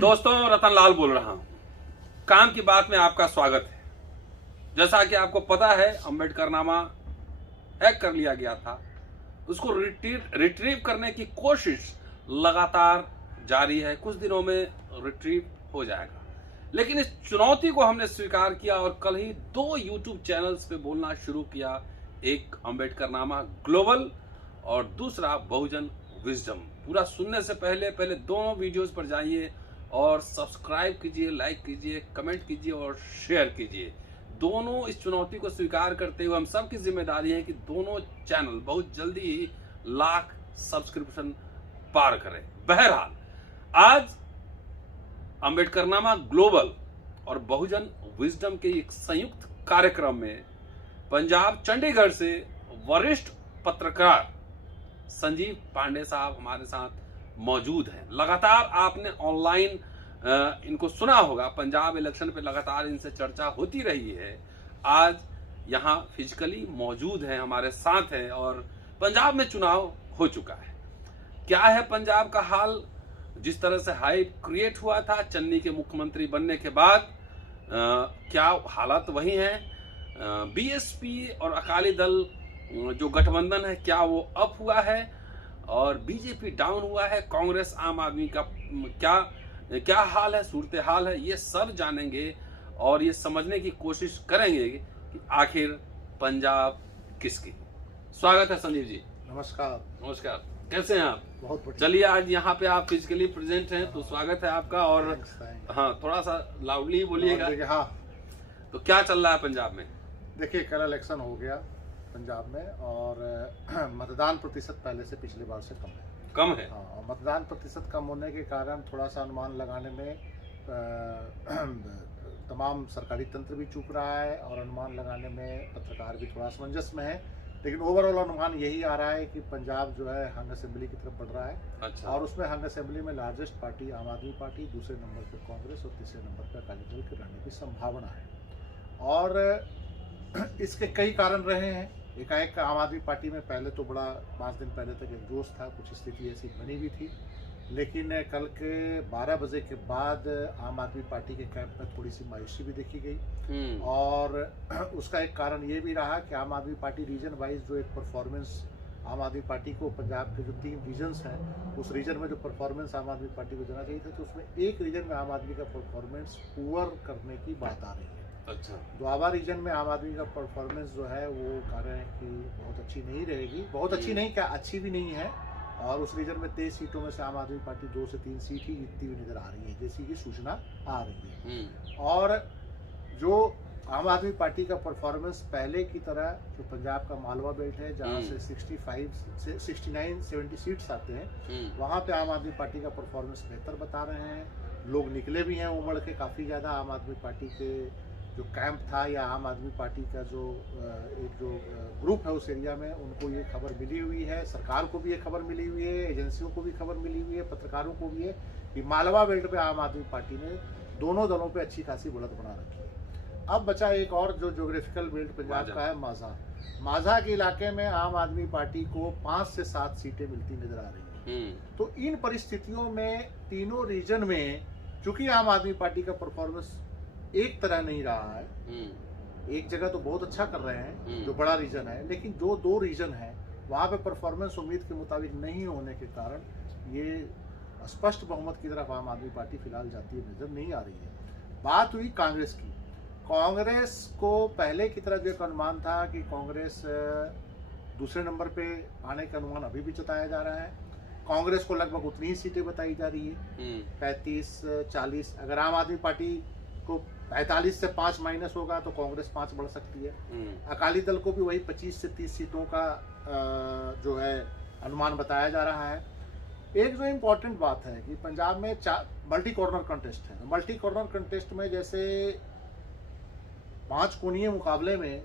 दोस्तों, रतन लाल बोल रहा हूं। काम की बात में आपका स्वागत है। जैसा कि आपको पता है, अम्बेडकरनामा हैक कर लिया गया था। उसको रिट्रीव करने की कोशिश लगातार जारी है। कुछ दिनों में रिट्रीव हो जाएगा, लेकिन इस चुनौती को हमने स्वीकार किया और कल ही 2 यूट्यूब चैनल्स पे बोलना शुरू किया। एक अम्बेडकरनामा ग्लोबल और दूसरा बहुजन विजडम। पूरा सुनने से पहले दोनों वीडियोस पर जाइए और सब्सक्राइब कीजिए, लाइक कीजिए, कमेंट कीजिए और शेयर कीजिए। दोनों इस चुनौती को स्वीकार करते हुए हम सब की जिम्मेदारी है कि दोनों चैनल बहुत जल्दी ही 1,00,000 सब्सक्रिप्शन पार करें। बहरहाल, आज अम्बेडकरनामा ग्लोबल और बहुजन विजडम के एक संयुक्त कार्यक्रम में पंजाब चंडीगढ़ से वरिष्ठ पत्रकार संजीव पांडे साहब हमारे साथ मौजूद हैं। लगातार आपने ऑनलाइन इनको सुना होगा। पंजाब इलेक्शन पे लगातार इनसे चर्चा होती रही है। आज यहाँ फिजिकली मौजूद हैं, हमारे साथ हैं और पंजाब में चुनाव हो चुका है। क्या है पंजाब का हाल? जिस तरह से हाइप क्रिएट हुआ था चन्नी के मुख्यमंत्री बनने के बाद, क्या हालात वही हैं? बीएसपी और अकाली दल जो गठबंधन है, क्या वो अप हुआ है और बीजेपी डाउन हुआ है? कांग्रेस आम आदमी का क्या हाल है, सूरत हाल है? ये सब जानेंगे और ये समझने की कोशिश करेंगे कि आखिर पंजाब किसकी। स्वागत है संजीव जी। नमस्कार। नमस्कार, कैसे हैं आप? बहुत बढ़िया। चलिए, आज यहाँ पे आप फिजिकली प्रेजेंट हैं तो स्वागत है आपका। और हाँ, थोड़ा सा लाउडली बोलिएगा। हाँ, तो क्या चल रहा है पंजाब में? देखिए, कल इलेक्शन हो गया पंजाब में और मतदान प्रतिशत पहले से पिछले बार से कम है। हाँ, और मतदान प्रतिशत कम होने के कारण थोड़ा सा अनुमान लगाने में तमाम सरकारी तंत्र भी चूक रहा है और अनुमान लगाने में पत्रकार भी थोड़ा असमंजस में है। लेकिन ओवरऑल अनुमान यही आ रहा है कि पंजाब जो है हंग असेंबली की तरफ बढ़ रहा है। अच्छा। और उसमें हंग असेंबली में लार्जेस्ट पार्टी आम आदमी पार्टी, दूसरे नंबर पर कांग्रेस और तीसरे नंबर पर अकाली दल के रहने की संभावना है। और इसके कई कारण रहे हैं। एकाएक आम आदमी पार्टी में पहले तो बड़ा 5 दिन पहले तक एक जोश था, कुछ स्थिति ऐसी बनी भी थी। लेकिन कल के 12 बजे के बाद आम आदमी पार्टी के कैंप में थोड़ी सी मायूसी भी देखी गई। और उसका एक कारण ये भी रहा कि आम आदमी पार्टी रीजन वाइज जो एक परफॉर्मेंस आम आदमी पार्टी को, पंजाब के जो 3 रीजन्स हैं, उस रीजन में जो परफॉर्मेंस आम आदमी पार्टी को देना चाहिए था, तो उसमें एक रीजन में आम आदमी का परफॉर्मेंस पुअर करने की बात आ रही है। अच्छा। दोआबा रीजन में आम आदमी का परफॉर्मेंस जो है वो कह रहे हैं कि बहुत अच्छी नहीं रहेगी। बहुत अच्छी नहीं, क्या अच्छी भी नहीं है। और उस रीजन में 23 सीटों में से आम आदमी पार्टी 2 से 3 सीट ही जीतती हुई नजर आ रही है, जैसी कि सूचना आ रही है। और जो आम आदमी पार्टी का परफॉर्मेंस पहले की तरह, जो पंजाब का मालवा बेल्ट है जहाँ से 65 से 69-70 सीट्स आते हैं, वहाँ पे आम आदमी पार्टी का परफॉर्मेंस बेहतर बता रहे हैं। लोग निकले भी हैं उमड़ के काफ़ी ज़्यादा। आम आदमी पार्टी के जो कैंप था या आम आदमी पार्टी का जो ग्रुप है उस एरिया में, उनको ये खबर मिली हुई है। सरकार को भी ये खबर मिली हुई है, एजेंसियों को भी खबर मिली हुई है, पत्रकारों को भी है कि मालवा बेल्ट पे आम आदमी पार्टी ने दोनों दलों पे अच्छी खासी बढ़त बना रखी है। अब बचा एक और जो ज्योग्राफिकल बेल्ट पंजाब का है, माझा के इलाके में आम आदमी पार्टी को 5 से 7 सीटें मिलती नजर आ रही है। तो इन परिस्थितियों में तीनों रीजन में चूंकि आम आदमी पार्टी का परफॉर्मेंस एक तरह नहीं रहा है, एक जगह तो बहुत अच्छा कर रहे हैं जो बड़ा रीजन है, लेकिन जो 2 रीजन है वहाँ पे परफॉर्मेंस उम्मीद के मुताबिक नहीं होने के कारण ये स्पष्ट बहुमत की तरफ आम आदमी पार्टी फिलहाल जाती हुई नजर नहीं आ रही है। बात हुई कांग्रेस की। कांग्रेस को पहले की तरह जो एक अनुमान था कि कांग्रेस दूसरे नंबर पे आने का अनुमान अभी भी जताया जा रहा है। कांग्रेस को लगभग उतनी ही सीटें बताई जा रही है, 35-40। अगर आम आदमी पार्टी को 45 से 5 माइनस होगा तो कांग्रेस 5 बढ़ सकती है। अकाली दल को भी वही 25 से 30 सीटों का जो है अनुमान बताया जा रहा है। एक जो इम्पोर्टेंट बात है कि पंजाब में मल्टी कॉर्नर कंटेस्ट है। मल्टी कॉर्नर कंटेस्ट में जैसे 5 कोणीय मुकाबले में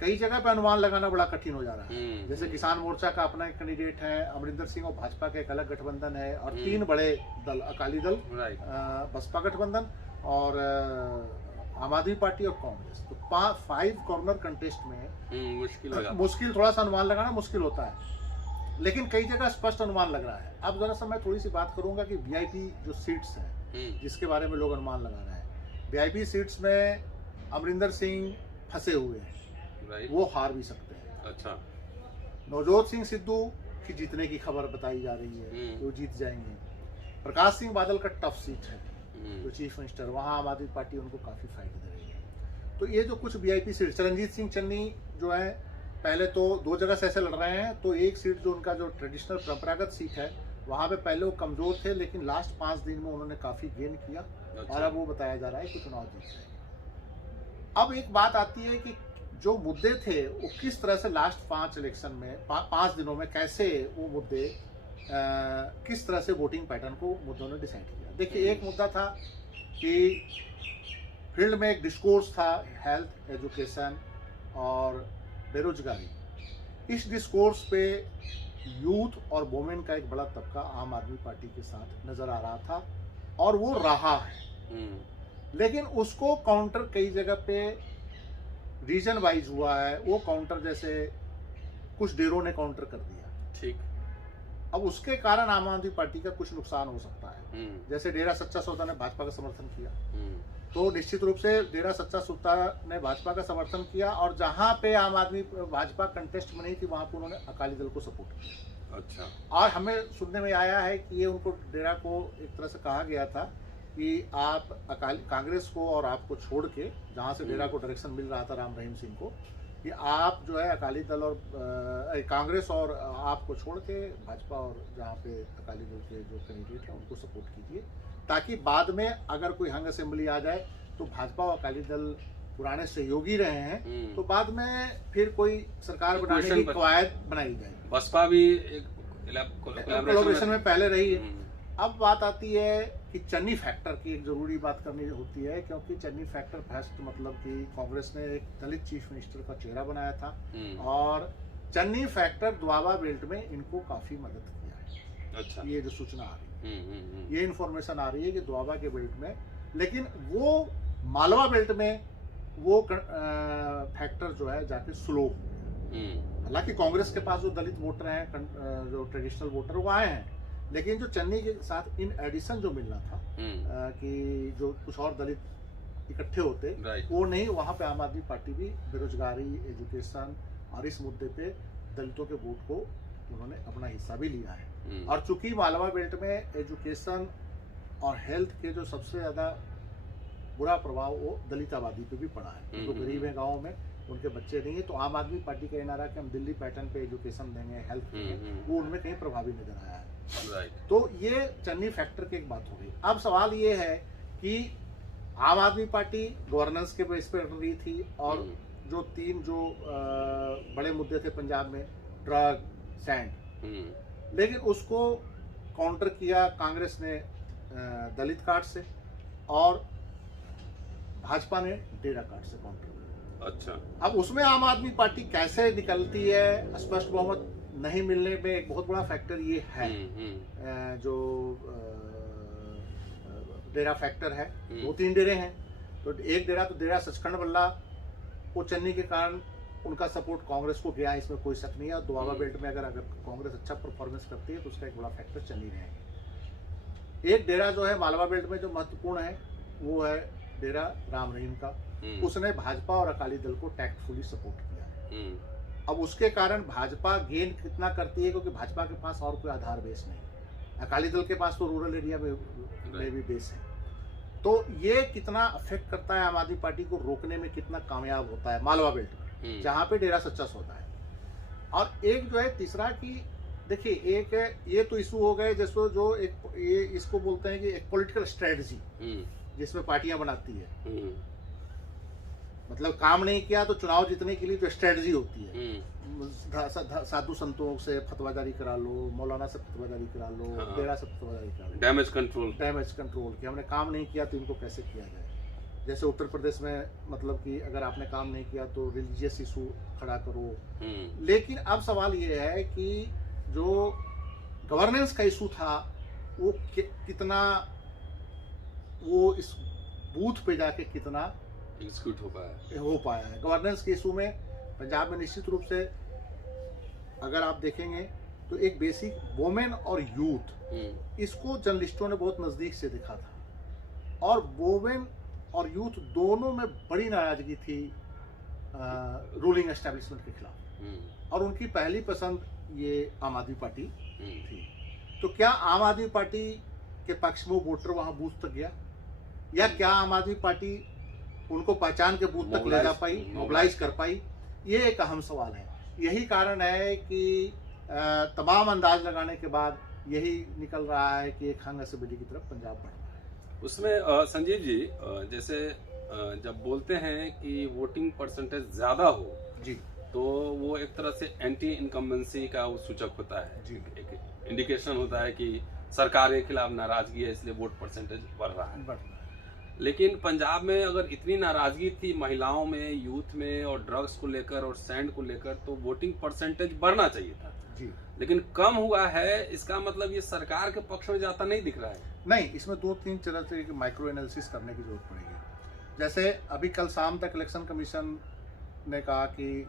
कई जगह पे अनुमान लगाना बड़ा कठिन हो जा रहा है। जैसे किसान मोर्चा का अपना एक कैंडिडेट है, अमरिंदर सिंह और भाजपा का एक अलग गठबंधन है, और 3 बड़े दल, अकाली दल, बसपा गठबंधन और आम आदमी पार्टी और कांग्रेस। तो 5 कॉर्नर कंटेस्ट में मुश्किल थोड़ा सा अनुमान लगाना मुश्किल होता है, लेकिन कई जगह स्पष्ट अनुमान लग रहा है। अब जरा सा मैं थोड़ी सी बात करूंगा कि वीआईपी जो सीट्स हैं जिसके बारे में लोग अनुमान लगा रहे हैं। वीआईपी सीट्स में अमरिंदर सिंह फंसे हुए हैं, वो हार भी सकते हैं। अच्छा। नवजोत सिंह सिद्धू की जीतने की खबर बताई जा रही है, वो जीत जाएंगे। प्रकाश सिंह बादल का टफ सीट है, जो चीफ मिनिस्टर, वहाँ आम आदमी पार्टी उनको काफ़ी फाइट दे रही है। तो ये जो कुछ वीआईपी सीट, चरणजीत सिंह चन्नी जो है पहले तो 2 जगह से ऐसे लड़ रहे हैं, तो एक सीट जो उनका जो ट्रेडिशनल परंपरागत सीट है वहाँ पे पहले वो कमज़ोर थे, लेकिन लास्ट 5 दिन में उन्होंने काफ़ी गेन किया। अच्छा। और अब वो बताया जा रहा है कि चुनाव जीत जाएंगे। अब एक बात आती है कि जो मुद्दे थे वो किस तरह से लास्ट 5 इलेक्शन में 5 दिनों में कैसे वो मुद्दे किस तरह से वोटिंग पैटर्न को मुद्दों ने डिसाइड किया। देखिए, एक मुद्दा था कि फील्ड में एक डिस्कोर्स था हेल्थ, एजुकेशन और बेरोजगारी। इस डिस्कोर्स पे यूथ और वोमेन का एक बड़ा तबका आम आदमी पार्टी के साथ नजर आ रहा था और वो रहा है। लेकिन उसको काउंटर कई जगह पे रीजन वाइज हुआ है, वो काउंटर जैसे कुछ डेरों ने काउंटर कर दिया। ठीक। अब उसके कारण आम आदमी पार्टी का कुछ नुकसान हो सकता है। जैसे डेरा सच्चा सौदा ने भाजपा का समर्थन किया, तो निश्चित रूप से डेरा सच्चा सौदा ने भाजपा का समर्थन किया, और जहां पे आम आदमी भाजपा कंटेस्ट में नहीं थी वहां पे उन्होंने अकाली दल को सपोर्ट किया। अच्छा। और हमें सुनने में आया है कि ये उनको डेरा को एक तरह से कहा गया था कि आप अकाली कांग्रेस को और आपको छोड़ के, जहां से डेरा को डायरेक्शन मिल रहा था राम रहीम सिंह को, कि आप जो है अकाली दल और कांग्रेस और आपको छोड़ के भाजपा और जहाँ पे अकाली दल के जो कैंडिडेट हैं उनको सपोर्ट कीजिए, ताकि बाद में अगर कोई हंग असेंबली आ जाए तो भाजपा और अकाली दल पुराने सहयोगी रहे हैं, तो बाद में फिर कोई सरकार बनाने की कवायद बनाई जाएगी। बसपा भी एक कोलैबोरेशन में पहले रही है। अब बात आती है कि चन्नी फैक्टर की एक जरूरी बात करनी होती है, क्योंकि चन्नी फैक्टर फर्स्ट मतलब कि कांग्रेस ने एक दलित चीफ मिनिस्टर का चेहरा बनाया था, और चन्नी फैक्टर द्वाबा बेल्ट में इनको काफी मदद किया है। अच्छा। ये जो सूचना आ रही है, ये इन्फॉर्मेशन आ रही है कि द्वाबा के बेल्ट में, लेकिन वो मालवा बेल्ट में वो फैक्टर जो है जाके स्लो हो गया। हालांकि कांग्रेस के पास जो दलित वोटर हैं, जो ट्रेडिशनल वोटर, वो आए हैं, लेकिन जो चन्नी के साथ इन एडिशन जो मिलना था कि जो कुछ और दलित इकट्ठे होते, वो नहीं। वहां पे आम आदमी पार्टी भी बेरोजगारी, एजुकेशन और इस मुद्दे पे दलितों के वोट को उन्होंने अपना हिस्सा भी लिया है। और चूंकि मालवा बेल्ट में एजुकेशन और हेल्थ के जो सबसे ज्यादा बुरा प्रभाव वो दलित आबादी पे भी पड़ा है, जो गरीब है गाँव में, उनके बच्चे नहीं है, तो आम आदमी पार्टी का ये नारा कि हम दिल्ली पैटर्न पे एजुकेशन देंगे, हेल्थ देंगे, वो उनमें कहीं प्रभावी नजर आया है। तो ये चन्नी फैक्टर की एक बात हो गई। अब सवाल ये है कि आम आदमी पार्टी गवर्नेंस के बेस पर रही थी, और जो 3 जो बड़े मुद्दे थे पंजाब में, ड्रग, सैंड, लेकिन उसको काउंटर किया कांग्रेस ने दलित कार्ड से, और भाजपा ने डेरा कार्ड से काउंटर किया। अच्छा। अब उसमें आम आदमी पार्टी कैसे निकलती है, स्पष्ट बहुमत नहीं मिलने में एक बहुत बड़ा फैक्टर ये है, जो डेरा फैक्टर है। 2-3 डेरे हैं, तो एक डेरा तो डेरा सचखंड बल्ला को चन्नी के कारण उनका सपोर्ट कांग्रेस को गया, इसमें कोई शक नहीं है। और दोआबा बेल्ट में अगर कांग्रेस अच्छा परफॉर्मेंस करती है तो उसका एक बड़ा फैक्टर चन्नी रहेगा। एक डेरा जो है मालवा बेल्ट में जो महत्वपूर्ण है, वो है डेरा राम रहीम का। उसने भाजपा और अकाली दल को टैक्टफुली सपोर्ट किया है। अब उसके कारण भाजपा गेन कितना करती है, क्योंकि भाजपा के पास और कोई आधार बेस नहीं, अकाली दल के पास तो रूरल एरिया में भी बेस है। तो ये कितना अफेक्ट करता है आम आदमी पार्टी को रोकने में, कितना कामयाब होता है मालवा बेल्ट में, जहां पे डेरा सच्चा सौदा है। और एक जो है तीसरा की, देखिए, एक है ये तो इशू हो गए जैसे जो एक ये इसको बोलते हैं कि एक पॉलिटिकल स्ट्रेटजी जिसमें पार्टियां बनाती है, मतलब काम नहीं किया तो चुनाव जीतने के लिए जो स्ट्रेटजी होती है, साधु संतों से फतवा जारी करा लो, मौलाना से फतवा जारी करा लो, डेरा से फतवा जारी करा लो, डैमेज कंट्रोल कि हमने काम नहीं किया तो इनको कैसे किया जाए। जैसे उत्तर प्रदेश में मतलब कि अगर आपने काम नहीं किया तो रिलीजियस इशू खड़ा करो। लेकिन अब सवाल ये है कि जो गवर्नेंस का इशू था वो कितना, वो इस बूथ पे जाके कितना एग्जीक्यूट हो पाया है। गवर्नेंस के इशू में पंजाब में निश्चित रूप से अगर आप देखेंगे तो एक बेसिक वोमेन और यूथ, इसको जर्नलिस्टों ने बहुत नजदीक से देखा था और वोमेन और यूथ दोनों में बड़ी नाराजगी थी रूलिंग एस्टेब्लिशमेंट के खिलाफ, और उनकी पहली पसंद ये आम आदमी पार्टी थी। तो क्या आम आदमी पार्टी के पक्ष में वो वोटर वहां बूथ तक गया, या क्या आम आदमी पार्टी उनको पहचान के बूथ तक ले जा पाई, मोबिलाइज कर पाई? ये एक अहम सवाल है। यही कारण है कि तमाम अंदाज लगाने के बाद यही निकल रहा है कि एक हंग असेंबली की तरफ पंजाब बढ़ रहा है। उसमें संजीव जी, जैसे जब बोलते हैं कि वोटिंग परसेंटेज ज्यादा हो जी, तो वो एक तरह से एंटी इनकम्बेंसी का वो सूचक होता है जी, एक इंडिकेशन होता है कि सरकार के खिलाफ नाराजगी है, इसलिए वोट परसेंटेज बढ़ रहा है। लेकिन पंजाब में अगर इतनी नाराजगी थी महिलाओं में, यूथ में और ड्रग्स को लेकर और सैंड को लेकर, तो वोटिंग परसेंटेज बढ़ना चाहिए था जी, लेकिन कम हुआ है। इसका मतलब ये सरकार के पक्ष में जाता नहीं दिख रहा है। नहीं, इसमें 2-3 तरह से माइक्रो एनालिसिस करने की जरूरत पड़ेगी। जैसे अभी कल शाम तक इलेक्शन कमीशन ने कहा कि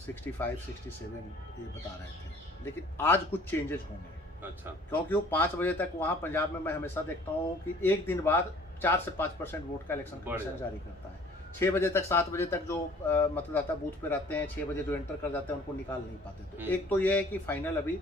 65-67 ये बता रहे थे, लेकिन आज कुछ चेंजेस होंगे। अच्छा, क्योंकि वो 5 बजे तक वहाँ पंजाब में मैं हमेशा देखता हूँ कि एक दिन बाद 4 से 5% वोट का इलेक्शन कमीशन जारी करता है। 6 बजे तक 7 बजे तक जो मतदाता बूथ पे रहते हैं, 6 बजे जो एंटर कर जाते हैं उनको निकाल नहीं पाते। तो एक तो ये है कि फाइनल अभी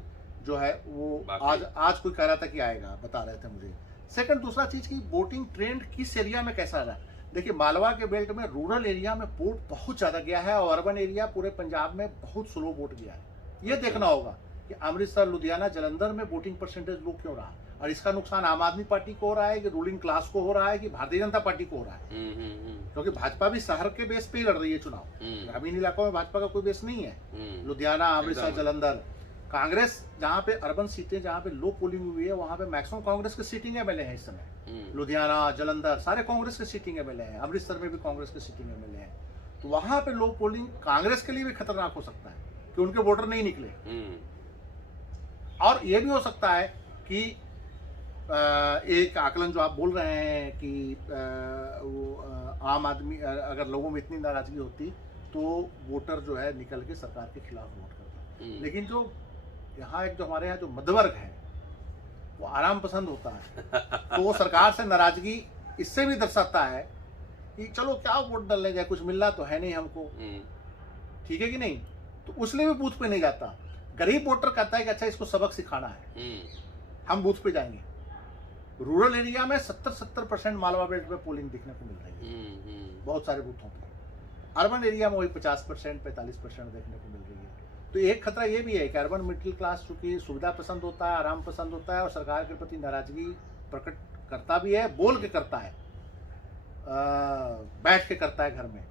जो है वो आज कोई कह रहा था कि आएगा, बता रहे थे मुझे। सेकंड, दूसरा चीज की वोटिंग ट्रेंड किस एरिया में कैसा रहा। देखिए, मालवा के बेल्ट में रूरल एरिया में वोट बहुत ज्यादा गया है और अर्बन एरिया पूरे पंजाब में बहुत स्लो वोट गया है। ये देखना होगा कि अमृतसर, लुधियाना, जालंधर में वोटिंग परसेंटेज लो क्यों रहा, और इसका नुकसान आम आदमी पार्टी को हो रहा है कि रूलिंग क्लास को हो रहा है कि भारतीय जनता पार्टी को हो रहा है। क्योंकि भाजपा भी शहर के बेस पे ही लड़ रही है चुनाव, ग्रामीण इलाकों में भाजपा का कोई बेस नहीं है। लुधियाना, अमृतसर, जालंधर, कांग्रेस जहाँ पे अर्बन सीटें जहाँ पे लो पोलिंग हुई है वहाँ पे मैक्सिमम कांग्रेस के सीटिंग एमएलए हैं इस समय। लुधियाना, जालंधर सारे कांग्रेस के सीटिंग एमएलए हैं, अमृतसर में भी कांग्रेस के सीटिंग एमएलए हैं। तो वहाँ पे लो पोलिंग कांग्रेस के लिए भी खतरनाक हो सकता है कि उनके वोटर नहीं निकले। और ये भी हो सकता है कि एक आकलन जो आप बोल रहे हैं कि वो आम आदमी, अगर लोगों में इतनी नाराजगी होती तो वोटर जो है निकल के सरकार के खिलाफ वोट करता। लेकिन जो यहाँ एक जो हमारे यहाँ जो मध्यवर्ग है वो आराम पसंद होता है, तो वो सरकार से नाराजगी इससे भी दर्शाता है कि चलो क्या वोट डालने जाए, कुछ मिलना तो है नहीं हमको, ठीक है कि नहीं। तो उसलिए भी बूथ पे नहीं जाता। गरीब वोटर कहता है कि अच्छा इसको सबक सिखाना है, हम बूथ पे जाएंगे। रूरल एरिया में 70% मालवा बेल्ट में पोलिंग दिखने को मिल रही है बहुत सारे बूथों पे। अर्बन एरिया में वही 50%, 45% देखने को मिल रही है। तो एक खतरा ये भी है कि अर्बन मिडिल क्लास चूंकि सुविधा पसंद होता है, आराम पसंद होता है और सरकार के प्रति नाराजगी प्रकट करता भी है, बोल के करता है, बैठ के करता है घर में।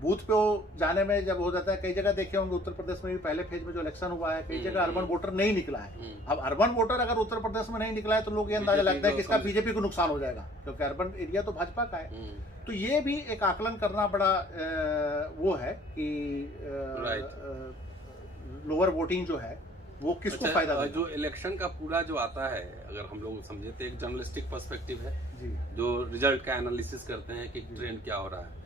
बूथ पे वो जाने में जब हो जाता है, कई जगह देखे होंगे उत्तर प्रदेश में भी पहले फेज में जो इलेक्शन हुआ है, कई जगह अर्बन वोटर नहीं निकला है। अब अर्बन वोटर अगर उत्तर प्रदेश में नहीं निकला है तो लोग ये अंदाजा लगता है कि इसका बीजेपी को नुकसान हो जाएगा, क्योंकि अर्बन एरिया तो भाजपा का है। तो ये भी एक आकलन करना बड़ा वो है कि लोअर वोटिंग जो है वो किसको फायदा देगा। जो इलेक्शन का पूरा जो आता है, अगर हम लोग समझे तो एक जर्नलिस्टिक पर्सपेक्टिव है जी, जो रिजल्ट का एनालिसिस करते हैं कि ट्रेंड क्या हो रहा है।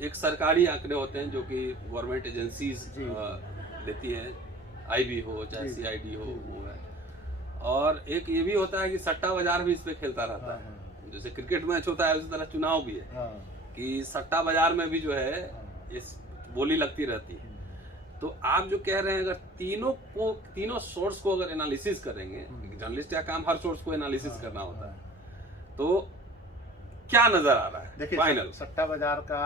एक सरकारी आंकड़े होते हैं जो कि गवर्नमेंट एजेंसीज देती हैं, आईबी हो चाहे सीआईडी हो, वो है। और एक ये भी होता है कि सट्टा बाजार भी इस पे खेलता रहता है। जैसे क्रिकेट मैच होता है उसी तरह चुनाव भी है कि सट्टा बाजार में भी जो है इस बोली लगती रहती है। तो आप जो कह रहे हैं, अगर तीनों सोर्स को अगर एनालिसिस करेंगे, जर्नलिस्ट का काम हर सोर्स को एनालिसिस करना होता है, तो क्या नजर आ रहा है? देखिए, फाइनल सट्टा बाजार का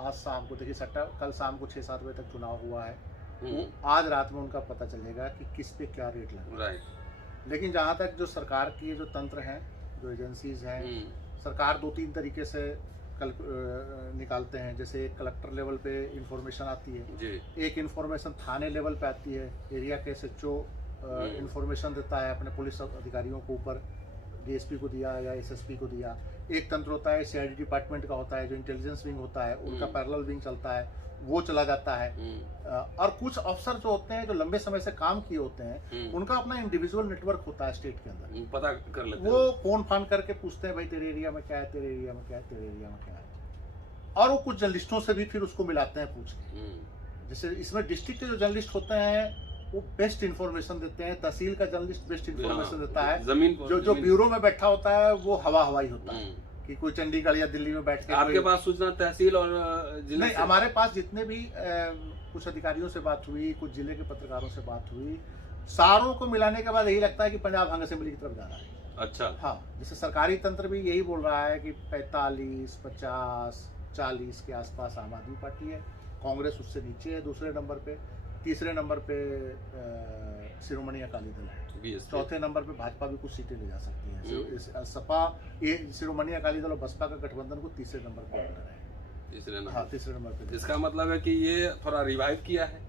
आज शाम को, देखिए सट्टा कल शाम को 6-7 बजे तक चुनाव हुआ है, वो आज रात में उनका पता चलेगा कि किस पे क्या रेट लगा। राइट। लेकिन जहाँ तक जो सरकार की जो तंत्र हैं, जो एजेंसीज हैं, सरकार 2-3 तरीके से निकालते हैं। जैसे एक कलेक्टर लेवल पे इंफॉर्मेशन आती है जी। एक इंफॉर्मेशन थाने लेवल पे आती है, एरिया के एसएचओ इंफॉर्मेशन देता है अपने पुलिस अधिकारियों को ऊपर, डीएसपी को दिया या एसएसपी को दिया। एक तंत्र होता है सीआईडी डिपार्टमेंट का होता है, जो इंटेलिजेंस विंग होता है, उनका पैरेलल विंग चलता है, वो चला जाता है। और कुछ अफसर जो होते हैं जो लंबे समय से काम किए होते हैं, उनका अपना इंडिविजुअल नेटवर्क होता है स्टेट के अंदर, पता कर लेते हैं। वो फोन फान करके पूछते हैं भाई तेरे एरिया में क्या है, तेरे एरिया में क्या है, तेरे एरिया में क्या है। और वो कुछ जर्नलिस्टों से भी फिर उसको मिलाते हैं पूछ के। जैसे इसमें डिस्ट्रिक्ट के जो जर्नलिस्ट होते हैं वो बेस्ट इन्फॉर्मेशन देते हैं, तहसील का जर्नलिस्ट बेस्ट इन्फॉर्मेशन देता है, जो ब्यूरो में बैठा होता है वो हवा हवाई होता है कि कोई चंडीगढ़ या दिल्ली में बैठ के आपके पास सूचना तहसील और जिले नहीं, से? हमारे पास जितने भी कुछ अधिकारियों से बात हुई, कुछ जिले के पत्रकारों से बात हुई, सारों को मिलाने के बाद यही लगता है कि पंजाब हंग असेंबली की तरफ जा रहा है। अच्छा। हाँ, जैसे सरकारी तंत्र भी यही बोल रहा है कि 45, 50, 40 के आसपास आम आदमी पार्टी है, कांग्रेस उससे नीचे है दूसरे नंबर पे, तीसरे नंबर पे शिरोमणि अकाली दल है, BSP। चौथे नंबर पे भाजपा भी कुछ सीटें ले जा सकती है। सपा, ये शिरोमणि अकाली दल और बसपा का गठबंधन को तीसरे नंबर पे ऑर्डर है। तीसरे नंबर। हाँ, तीसरे नंबर पे। इसका मतलब है कि ये थोड़ा रिवाइव किया है,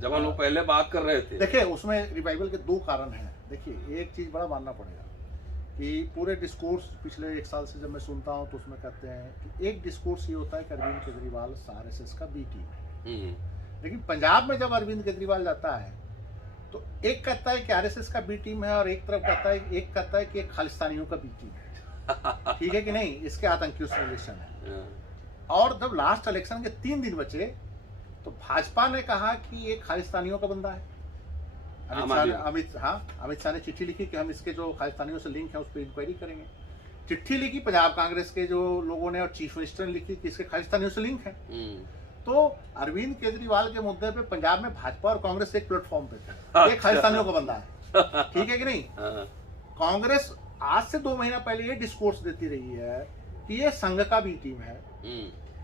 जब हम लोग पहले बात कर रहे थे। देखिए, उसमें रिवाइवल के दो कारण हैं। देखिए, एक चीज बड़ा मानना पड़ेगा कि पूरे डिस्कोर्स पिछले एक साल से जब मैं सुनता हूँ तो उसमें कहते हैं कि एक डिस्कोर्स ये होता है कि अरविंद केजरीवाल RSS का बी टीम है। लेकिन पंजाब में जब अरविंद केजरीवाल जाता है तो एक कहता है कि RSS का बी टीम है और एक तरफ कहता है कि एक खालिस्तानियों का बी टीम है। ठीक है कि नहीं? इसके आतंकियों से रिलेशन है। और जब लास्ट इलेक्शन के 3 दिन बचे तो भाजपा ने कहा कि ये खालिस्तानियों का बंदा है। अमित शाह ने चिट्ठी लिखी कि हम इसके जो खालिस्तानियों से लिंक है उस पर इंक्वायरी करेंगे। चिट्ठी लिखी पंजाब कांग्रेस के जो लोगों ने और चीफ मिनिस्टर ने लिखी कि इसके खालिस्तानियों से लिंक है। तो अरविंद केजरीवाल के मुद्दे पे पंजाब में भाजपा और कांग्रेस एक प्लेटफॉर्म पे थे। ये खालिस्तानियों का बंदा है। ठीक है कि नहीं? कांग्रेस आज से 2 महीना पहले ये डिस्कोर्स देती रही है कि ये संघ का भी टीम है।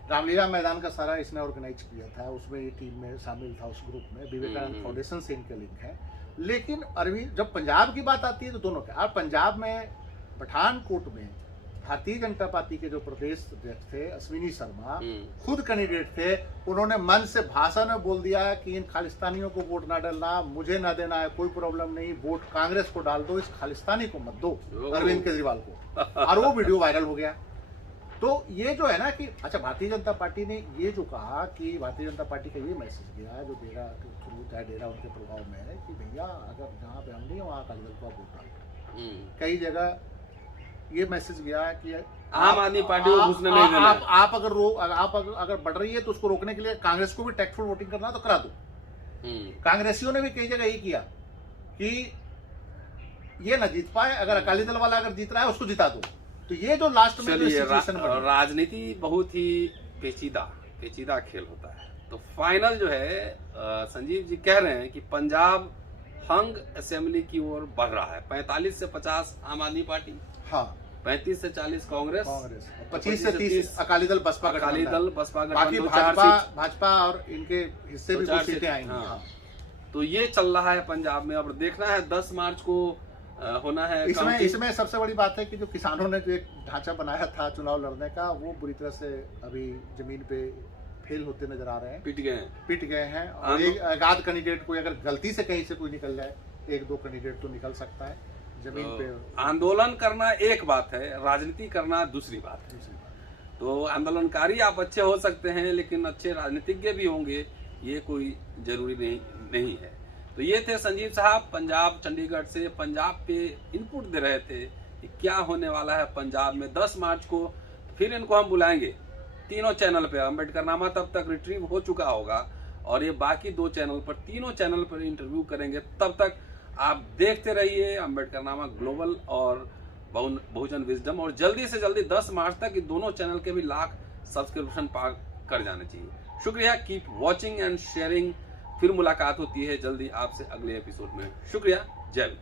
रामलीला मैदान का सारा इसने ऑर्गेनाइज किया था, उसमें ये टीम में शामिल था, उस ग्रुप में विवेकानंद फाउंडेशन से इनके लिंक है। लेकिन अरविंद, जब पंजाब की बात आती है तो दोनों के। और पंजाब में पठानकोट में भारतीय जनता पार्टी के जो प्रदेश अध्यक्ष थे अश्विनी शर्मा, खुद कैंडिडेट थे, उन्होंने मन से भाषण में बोल दिया कि इन खालिस्तानियों को वोट ना डालना, मुझे ना देना है, कोई प्रॉब्लम नहीं, वोट कांग्रेस को डाल दो, इस खालिस्तानी को मत दो, अरविंद केजरीवाल को। और वो वीडियो वायरल हो गया। तो ये जो है ना कि अच्छा, भारतीय जनता पार्टी ने ये जो कहा कि भारतीय जनता पार्टी का ये मैसेज गया जो डेरा के थ्रू, चाहे डेरा उनके प्रभाव में है कि भैया अगर जहाँ पे हम नहीं वहाँ अकाली दल को वोट डालो। कई जगह ये मैसेज गया है कि आम आदमी पार्टी को घुसने नहीं देना। आप अगर बढ़ रही है तो उसको रोकने के लिए कांग्रेस को भी टैक्टफुल वोटिंग करना तो करा दो। कांग्रेसियों ने भी कई जगह यही किया कि ये ना जीत पाए, अगर अकाली दल वाला अगर जीत रहा है उसको जिता दो। तो ये जो लास्ट में राजनीति बहुत ही पेचीदा खेल होता है। तो फाइनल जो है संजीव जी कह रहे हैं कि पंजाब हंग असेंबली की ओर बढ़ रहा है। 45 से 50 आम आदमी पार्टी, हाँ, 35 से 40 कांग्रेस, 25 से 30 अकाली दल बसपा बाकी भाजपा और इनके हिस्से भी कुछ सीटें आएंगी। हाँ। तो ये चल रहा है पंजाब में। अब देखना है 10 मार्च को होना है। इसमें सबसे बड़ी बात है कि जो किसानों ने जो एक ढांचा बनाया था चुनाव लड़ने का, वो बुरी तरह से अभी जमीन पे फेल होते नजर आ रहे हैं, पिट गए हैं। और एक आध कैंडिडेट को अगर गलती से कहीं से कोई निकल जाए, 1-2 कैंडिडेट तो निकल सकता है। जमीन पे आंदोलन करना एक बात है, राजनीति करना दूसरी बात है। तो आंदोलनकारी आप अच्छे हो सकते हैं, लेकिन अच्छे राजनीतिज्ञ भी होंगे, ये कोई जरूरी नहीं है। तो ये थे संजीव साहब पंजाब चंडीगढ़ से, पंजाब पे इनपुट दे रहे थे कि क्या होने वाला है पंजाब में 10 मार्च को। फिर इनको हम बुलाएंगे तीनों चैनल पे। अम्बेडकरनामा तब तक रिट्रीव हो चुका होगा और ये बाकी 2 चैनल पर, तीनों चैनल पर इंटरव्यू करेंगे। तब तक आप देखते रहिए अम्बेडकरनामा ग्लोबल और बहुजन विजडम। और जल्दी से जल्दी 10 मार्च तक ये दोनों चैनल के भी लाख सब्सक्रिप्शन पार कर जाने चाहिए। शुक्रिया, कीप वॉचिंग एंड शेयरिंग। फिर मुलाकात होती है जल्दी आपसे अगले एपिसोड में। शुक्रिया, जय हिंद।